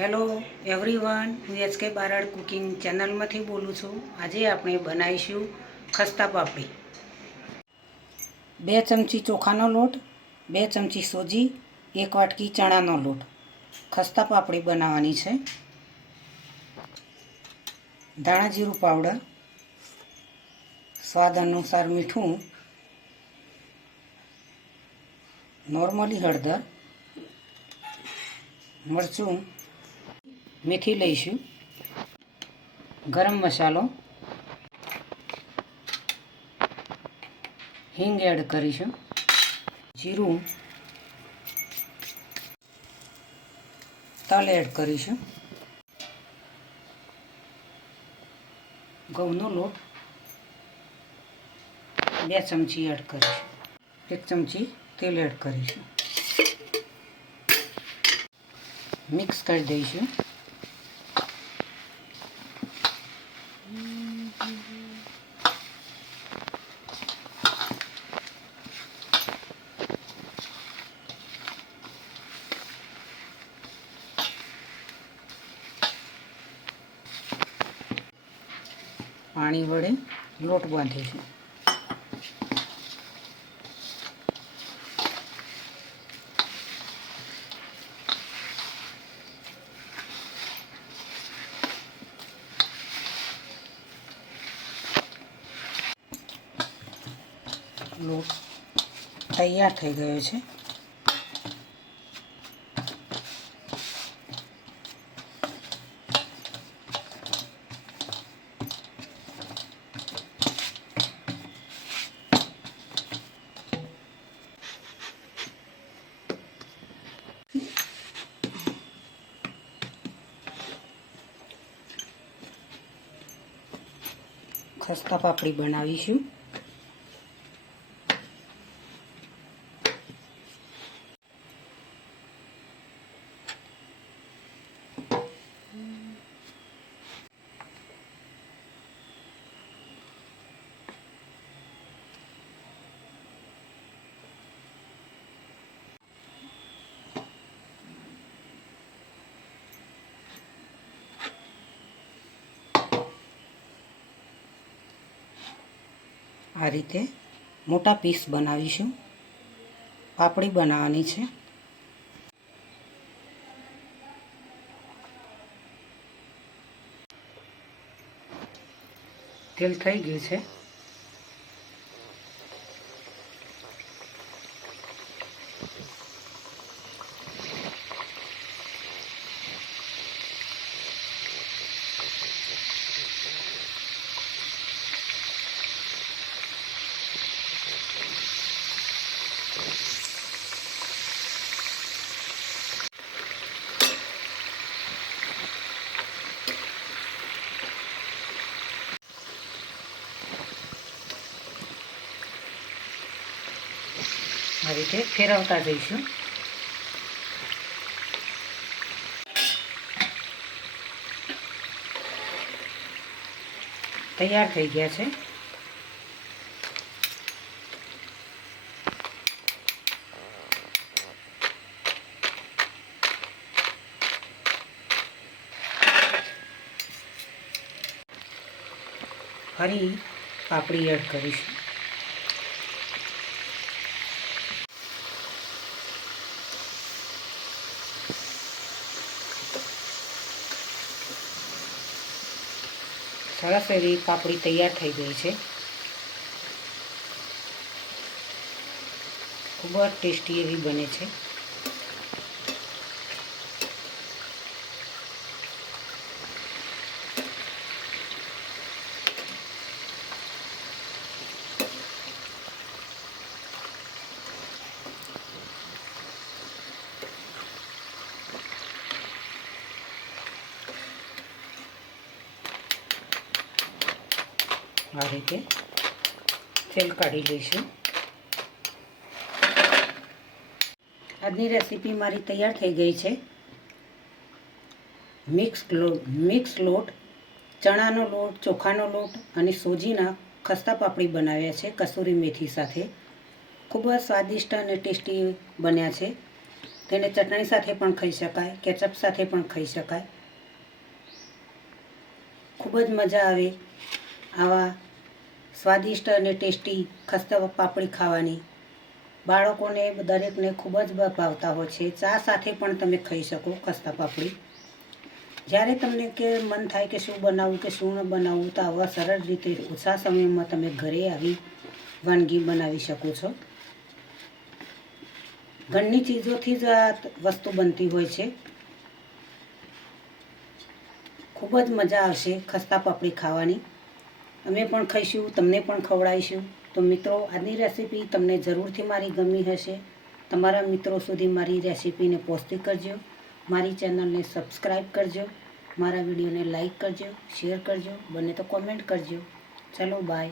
Hello everyone હું H K બારાડ cooking ચેનલમાંથી બોલું છું. આજે આપણે બનાવીશું ખસ્તા પાપડી. બે ચમચી ચોખાનો લોટ, બે ચમચી સોજી, એક વાટકી ચણાનો લોટ. ખસ્તા પાપડી બનાવવાની છે. ધાણા જીરું પાવડર, સ્વાદ અનુસાર મીઠું નોર્મલી હળદર, મરચું મેથી લઈશું, ગરમ મસાલો, હિંગ એડ કરીશું, જીરું, તલ એડ કરીશું, ઘઉંનો લોટ બે ચમચી એડ કરીશું, એક ચમચી તેલ એડ કરીશું. મિક્સ કરી દઈશું. પાણી વડે લોટ બાંધીશું લોટ તૈયાર થઈ ગયો છે. ખસ્તા પાપડી બનાવીશું. આ રીતે મોટા પીસ બનાવીશું. પાપડી બનાવવાની છે. તેલ થઈ ગયું છે. આ રીતે ફેરવતા જઈશું. તૈયાર થઈ ગયા છે. ફરી પાપડી એડ કરીશું. સરસ એવી પાપડી તૈયાર થઈ ગઈ છે. ખૂબ જ ટેસ્ટી એવી બને છે. આ રીતે તેલ કાઢી લઈશું. આજની રેસીપી મારી તૈયાર થઈ ગઈ છે. મિક્સ મિક્સ લોટ, ચણાનો લોટ, ચોખાનો લોટ અને સોજીના ખસ્તા પાપડી બનાવ્યા છે કસૂરી મેથી સાથે. ખૂબ જ સ્વાદિષ્ટ અને ટેસ્ટી બન્યા છે. તેને ચટણી સાથે પણ ખાઈ શકાય, કેચઅપ સાથે પણ ખાઈ શકાય. ખૂબ જ મજા આવે આવા સ્વાદિષ્ટ અને ટેસ્ટી ખસ્તા પાપડી ખાવાની. બાળકોને, દરેકને ખૂબ જ ભાવતા હોય છે. ચા સાથે પણ તમે ખાઈ શકો ખસ્તા પાપડી. જ્યારે તમને કે મન થાય કે શું બનાવવું કે શું ન બનાવવું તો આવા સરળ રીતે ઓછા સમયમાં તમે ઘરે આવી વાનગી બનાવી શકો છો. ઘરની ચીજોથી જ આ વસ્તુ બનતી હોય છે. ખૂબ જ મજા આવશે ખસ્તા પાપડી ખાવાની. અમે પણ ખાઈશું, તમને પણ ખવડાવીશું. તો મિત્રો, આજની રેસીપી તમને જરૂરથી મારી ગમી હશે. તમારા મિત્રો સુધી મારી રેસીપીને પહોંચતી કરજો. મારી ચેનલને સબસ્ક્રાઈબ કરજો. મારા વિડીયોને લાઈક કરજો શેર કરજો, બને તો કોમેન્ટ કરજો. ચલો બાય